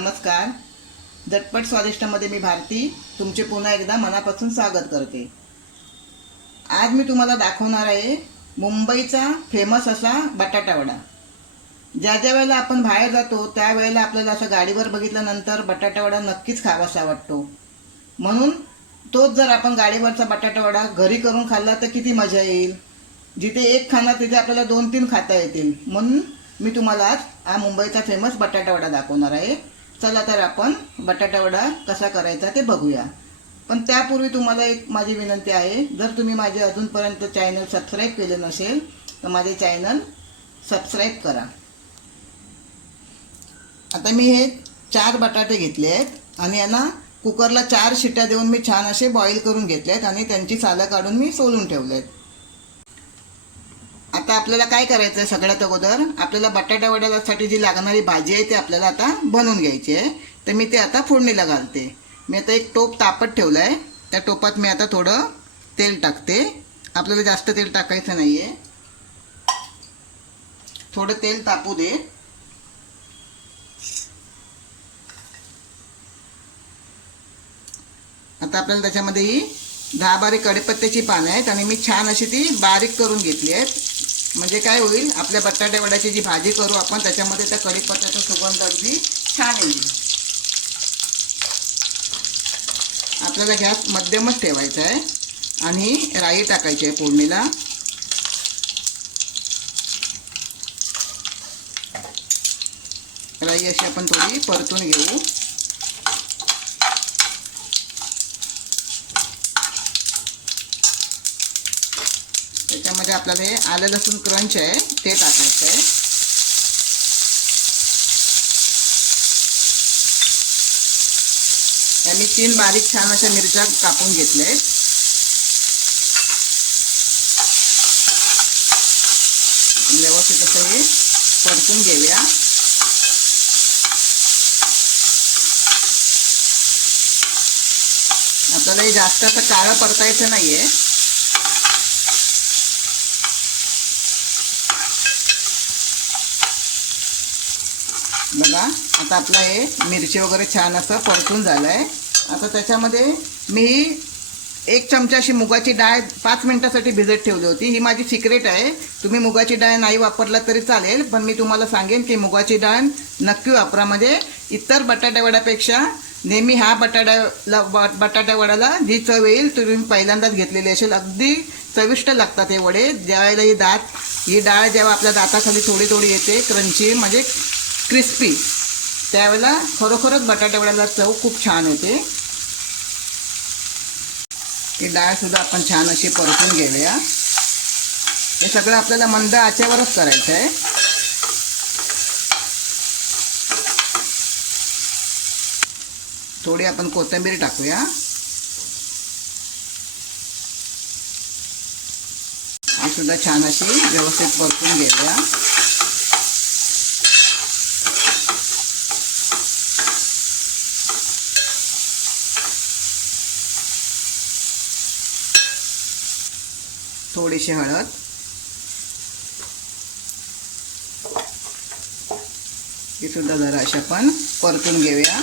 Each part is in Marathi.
नमस्कार. झटपट स्वादिष्टमध्ये मी भारती तुमचे पुन्हा एकदा मनापासून स्वागत करते. आज मी तुम्हाला दाखवणार आहे मुंबईचा फेमस असा बटाटा वडा. ज्या ज्या वेळेला आपण बाहेर जातो त्यावेळेला आपल्याला असं गाडीवर बघितल्यानंतर बटाटा वडा नक्कीच खावासा वाटतो. म्हणून तोच जर आपण गाडीवरचा बटाटा वडा घरी करून खाल्ला तर किती मजा येईल. जिथे एक खाणार तिथे आपल्याला 2-3 खाता येतील. म्हणून मी तुम्हाला आज हा मुंबईचा फेमस बटाटा वडा दाखवणार आहे. चला तर आपण बटाटा वडा कसा करायचा ते बघूया. पण त्यापूर्वी तुम्हाला एक माझी विनंती आहे, जर तुम्ही माझे अजूनपर्यंत चॅनल सबस्क्राईब केले नसेल तर माझे चॅनल सबस्क्राईब करा. आता मी हे 4 बटाटे घेतले आहेत आणि यांना कुकरला 4 शिट्ट्या देऊन मी छान असे बॉईल करून घेतले आहेत आणि त्यांची सालं काढून मी सोलून ठेवले आहेत. आता आपल्याला काय करायचं आहे, सगळ्यात अगोदर आपल्याला बटाटा वड्यासाठी जी लागणारी भाजी आहे ती आपल्याला आता बनवून घ्यायची आहे. तर मी ते आता फोडणीला घालते. मी आता एक टोप तापत ठेवलं आहे. त्या टोपात मी आता थोडं तेल टाकते. आपल्याला जास्त तेल टाकायचं नाही आहे, थोडं तेल तापू दे. आता आपल्याला त्याच्यामध्ये ही 10-12 कढीपत्त्याची पानं आहेत आणि मी छान अशी ती बारीक करून घेतली आहेत. म्हणजे काय होईल, आपल्या बटाटा वड्याची जी भाजी करू आपण त्याच्यामध्ये त्या कढीपत्त्याचा सुगंध अगदी छान येईल. आपल्याला गॅस मध्यमच ठेवायचा आहे आणि राई टाकायची आहे फोडणीला. राई अशी आपण थोडी परतून घेऊ. त्याच्यामध्ये आपल्याला हे आलं लसूण क्रंच आहे ते टाकायचं आहे. मी 3 बारीक छान अशा मिरच्या कापून घेतल्या आहेत. व्यवस्थित असं हे परतून घेऊया. आपल्याला हे जास्त असं काळं परतायचं नाहीये. बघा आता आपलं हे मिरची वगैरे छान असं परतून झालं आहे. आता त्याच्यामध्ये मी 1 चमचा अशी मुगाची डाळ 5 मिनिटासाठी भिजत ठेवली होती. ही माझी सिक्रेट आहे. तुम्ही मुगाची डाळ नाही वापरला तरी चालेल, पण मी तुम्हाला सांगेन की मुगाची डाळ नक्की वापरा. म्हणजे इतर बटाटा वड्यापेक्षा नेहमी हा बटाटा वड्याला जी चव येईल तुम्ही पहिल्यांदाच घेतलेली असेल. अगदी चविष्ट लागतात हे वडे. ज्यावेळेला ही डाळ जेव्हा आपल्या दाताखाली थोडी थोडी येते क्रंची म्हणजे क्रिस्पी, त्यावेळेला खरोखरच बटाटा वड्याला चव खूप छान येते. ही डाळसुद्धा आपण छान अशी परतून घेऊया. हे सगळं आपल्याला मंद आचेवरच करायचं आहे. थोडी आपण कोथिंबीर टाकूया. ही सुद्धा छान अशी व्यवस्थित परतून घेऊया. थोडीशी हळद, ही सुद्धा जरा अशी आपण परतून घेऊया.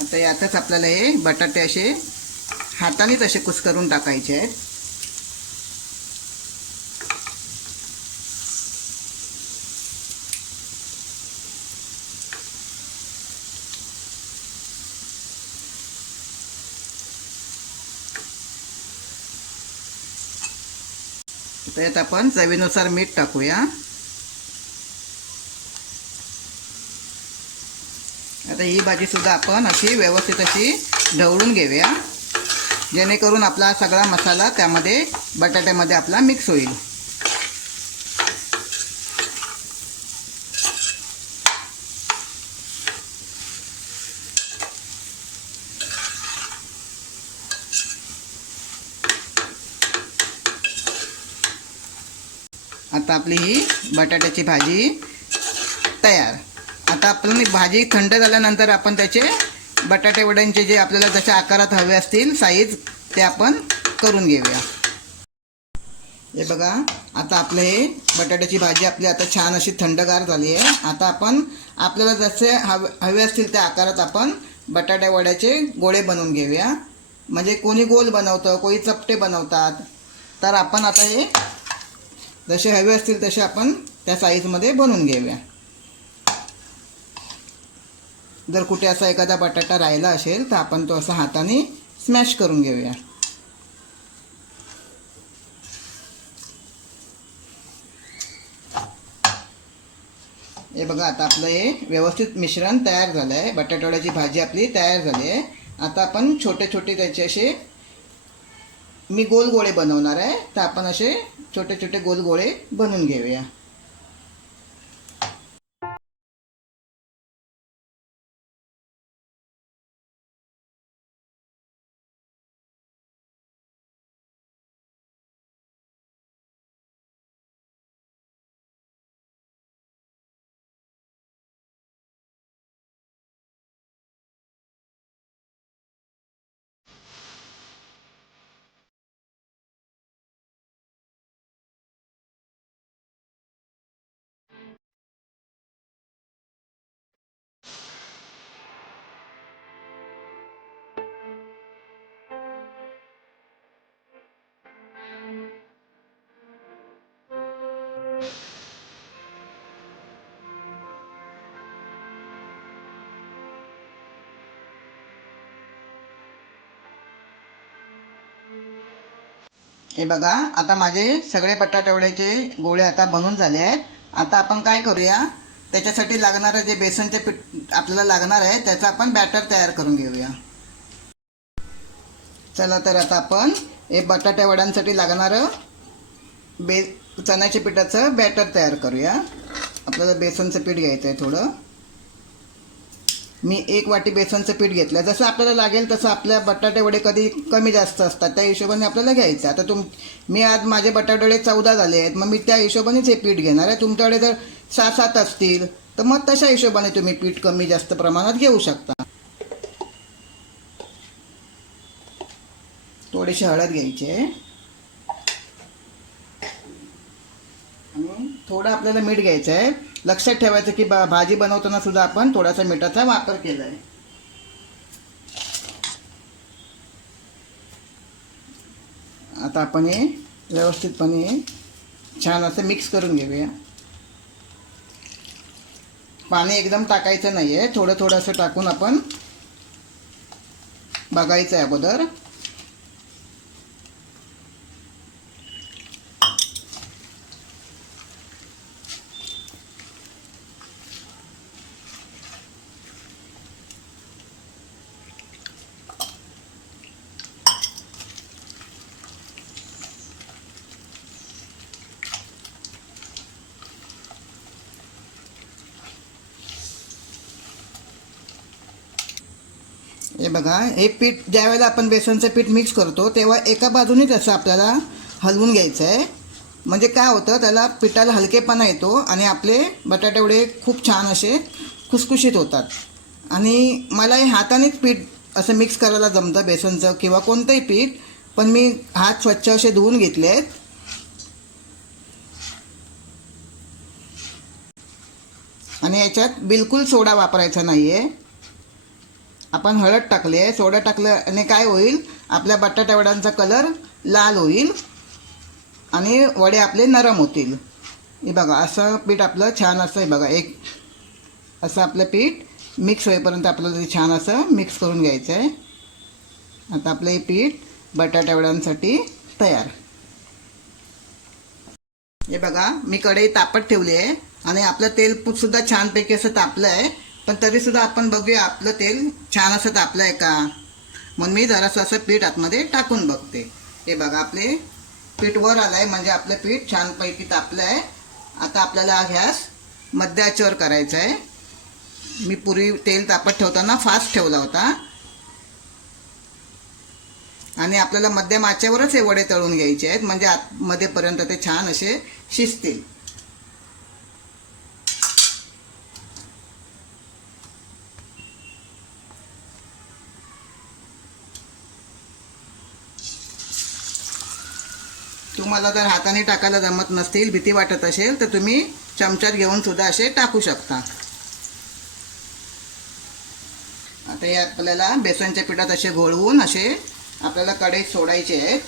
आता यातच आपल्याला हे बटाटे असे हातानेच असे कुस्करून टाकायचे आहेत. त्यात आपण चवीनुसार मीठ टाकूया. आता ही भाजी सुद्धा आपण अशी व्यवस्थित अशी ढवळून घेऊया, जेणेकरून आपला सगळा मसाला त्यामध्ये बटाट्यामध्ये आपला मिक्स होईल. आता आपली ही बटाट्याची भाजी तयार. आता आपण भाजी थंड झाल्यानंतर आपण त्याचे बटाटे वड्यांचे जे आपल्याला जशा आकारात हवे असतील साईज ते आपण करून घेऊया. हे बघा, आता आपलं हे बटाट्याची भाजी आपली आता छान अशी थंडगार झाली आहे. आता आपण आपल्याला जसे हवे असतील त्या आकारात आपण बटाट्या वड्याचे गोळे बनवून घेऊया. म्हणजे कोणी गोल बनवतं, कोणी चपटे बनवतात. तर आपण आता हे जसे हवे असतील तसे आपण त्या साईजमध्ये बनवून घेऊया. जर कुठे असा एखादा बटाटा राहिला असेल तर आपण तो असा हाताने स्मॅश करून घेऊया. हे बघा, आता आपलं हे व्यवस्थित मिश्रण तयार झालं आहे. बटाटवड्याची भाजी आपली तयार झाली आहे. आता आपण छोटे छोटे त्याचे असे मी गोल गोळे बनवणार आहे. तर आपण असे छोटे छोटे गोल गोळे बनवून घेऊया. हे बघा, आता माझे सगळे बटाटवड्याचे गोळे आता बनून झाले आहेत. आता आपण काय करूया, त्याच्यासाठी लागणारं जे बेसनचे पीठ आपल्याला लागणार आहे त्याचं आपण बॅटर तयार करून घेऊया. चला तर आता आपण हे बटाट्या वड्यांसाठी लागणारं चण्याच्या पिठाचं बॅटर तयार करूया. आपल्याला बेसनचं पीठ घ्यायचं आहे थोडं. मी 1 वाटी बेसनचं पीठ घेतलं. जसं आपल्याला लागेल तसं, आपल्या बटाटे वडे कधी कमी जास्त असतात, त्या हिशोबाने आपल्याला घ्यायचं. आता मी आज माझे बटाटे वडे 14 झाले आहेत, मग मी त्या हिशोबानेच हे पीठ घेणार आहे. तुमच्याकडे जर 6-7 असतील तर मग तशा हिशोबाने तुम्ही पीठ कमी जास्त प्रमाणात घेऊ शकता. थोडीशी हळद घ्यायची आहे आणि थोडं आपल्याला मीठ घ्यायचं आहे. लक्षात ठेवायचं की भाजी बनवताना सुद्धा आपण थोडासा मिठाचा वापर केला आहे. आता आपण हे व्यवस्थितपणे छान असं मिक्स करून घेऊया. पाणी एकदम टाकायचं नाही आहे, थोडं थोडं असं टाकून आपण बघायचं आहे अगोदर. हे बघा, हे पीठ ज्यावेळेला आपण बेसनचं पीठ मिक्स करतो तेव्हा एका बाजूनेच असं आपल्याला हलवून घ्यायचं आहे. म्हणजे काय होतं, त्याला पिठाला हलकेपणा येतो आणि आपले बटाटे वडे खूप छान असे खुसखुशीत होतात. आणि मला हे हातानेच पीठ असं मिक्स करायला जमतं, बेसनचं किंवा कोणतंही पीठ. पण मी हात स्वच्छ असे धुवून घेतले आहेत. आणि याच्यात बिलकुल सोडा वापरायचा नाही आहे. आपण हळद टाकली आहे, सोडा टाकल्याने काय होईल, आपल्या बटाटा वड्यांचा कलर लाल होईल आणि वडे आपले नरम होतील. हे बघा, असं पीठ आपलं छान असं, हे बघा, एक असं आपलं पीठ मिक्स होईपर्यंत आपल्याला ते छान असं मिक्स करून घ्यायचं आहे. आता आपलं हे पीठ बटाटा वड्यांसाठी तयार. हे बघा, मी कढई तापत ठेवली आहे आणि आपलं तेलसुद्धा छानपैकी असं तापलं आहे. पण तरीसुद्धा आपण बघूया आपलं तेल छान असं तापलं आहे का. मग मी जरासं असं पीठ आतमध्ये टाकून बघते. हे बघा, आपले पीठ वर आलं आहे, म्हणजे आपलं पीठ छानपैकी तापलं आहे. आता आपल्याला गॅस मध्य आचेवर करायचा आहे. मी पूर्वी तेल तापत ठेवताना फास्ट ठेवला होता आणि आपल्याला मध्यम आचेवरच हे वडे तळून घ्यायचे आहेत, म्हणजे आतमध्येपर्यंत ते छान असे शिजतील. तुम्हाला जर हाताने टाकायला जमत नसतील, भीती वाटत असेल, तर तुम्ही चमच्यात घेऊन सुद्धा असे टाकू शकता. आता हे आपल्याला बेसनच्या पिठात असे घोळवून असे आपल्याला कढईत सोडायचे आहेत.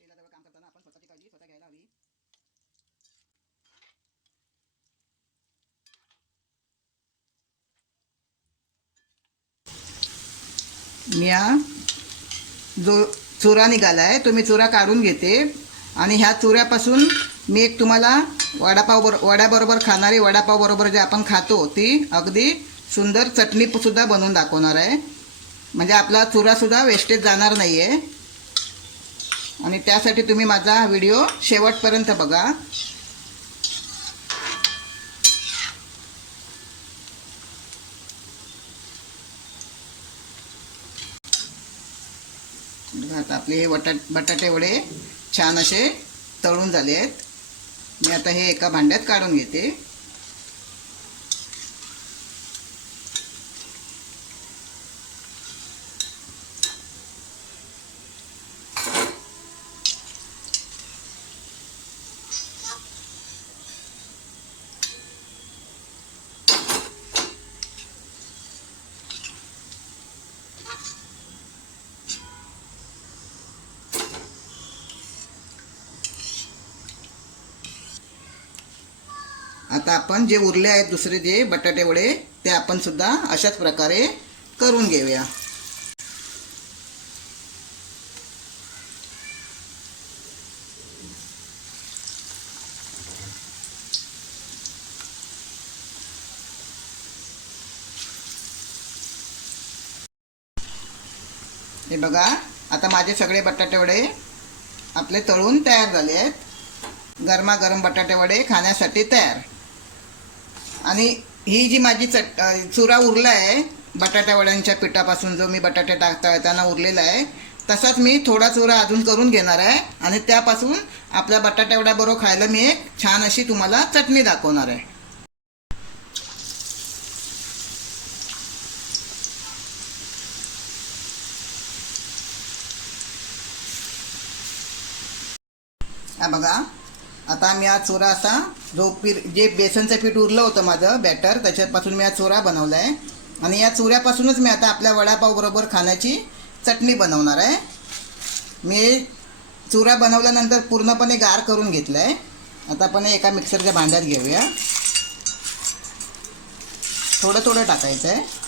तेलाजवळ काम करताना आपण स्वतःची काळजी स्वतः घ्यायला हवी. जो चुरा निघाला आहे तो मी चुरा काढून घेते आणि ह्या चुऱ्यापासून मी एक तुम्हाला वड्याबरोबर खाणारी, वडापावबरोबर जे आपण खातो ती अगदी सुंदर चटणीसुद्धा बनवून दाखवणार आहे. म्हणजे आपला चुरासुद्धा वेस्टेज जाणार नाही आहे. आणि त्यासाठी तुम्ही माझा हा व्हिडिओ शेवटपर्यंत बघा. आता आपले हे बटाटे वडे छान असे तळून झाले आहेत. मी आता हे एका भांड्यात काढून घेते. आता आपण जे उरले आहेत दुसरे जे बटाटे वडे ते आपण सुद्धा अशाच प्रकारे करून घेऊया. हे बघा, आता माझे सगळे बटाटे वडे आपले तळून तयार झाले आहेत. गरमागरम बटाटे वडे खाण्यासाठी तयार. आणि ही जी माझी चुरा उरला आहे बटाट्या वड्यांच्या पिठापासून, जो मी बटाटे तळताना उरलेला आहे, तसाच मी थोडा चुरा अजून करून घेणार आहे आणि त्यापासून आपल्या बटाट्या वड्याबरोबर खायला मी एक छान अशी तुम्हाला चटणी दाखवणार आहे. हा बघा, आता मी हा चुरा असा जे बेसनचं पीठ उरलं होतं माझं बॅटर, त्याच्यापासून मी हा चुरा बनवला आहे. आणि या चुऱ्यापासूनच मी आता आपल्या वडापाव बरोबर खाण्याची चटणी बनवणार आहे. मी चुरा बनवल्यानंतर पूर्णपणे गार करून घेतला आहे. आता आपण एका मिक्सरच्या भांड्यात घेऊया. थोडं थोडं टाकायचं आहे.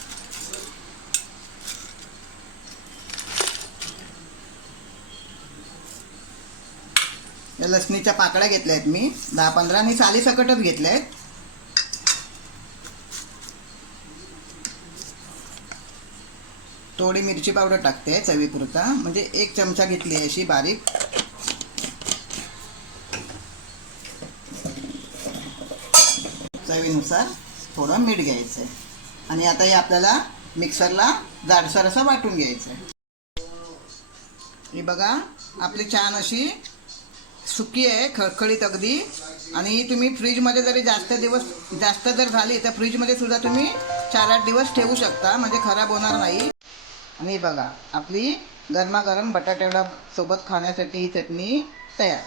या लसणीच्या पाकळ्या घेतल्या आहेत मी 10-15 आणि साली सकटच घेतल्या आहेत. थोडी मिरची पावडर टाकते चवीपुरता, म्हणजे 1 चमचा घेतली आहे अशी बारीक. चवीनुसार थोडं मीठ घ्यायचं आहे. आणि आता हे आपल्याला मिक्सरला जाडसर असं वाटून घ्यायचं आहे. हे बघा, आपली छान अशी सुकी आहे, खळखळीत अगदी. आणि तुम्ही फ्रीजमध्ये जरी जास्त जर झाली तर फ्रीजमध्ये सुद्धा तुम्ही 4-8 दिवस ठेवू शकता, म्हणजे खराब होणार नाही. आणि बघा, आपली गरमागरम बटाट्याला सोबत खाण्यासाठी ही चटणी तयार.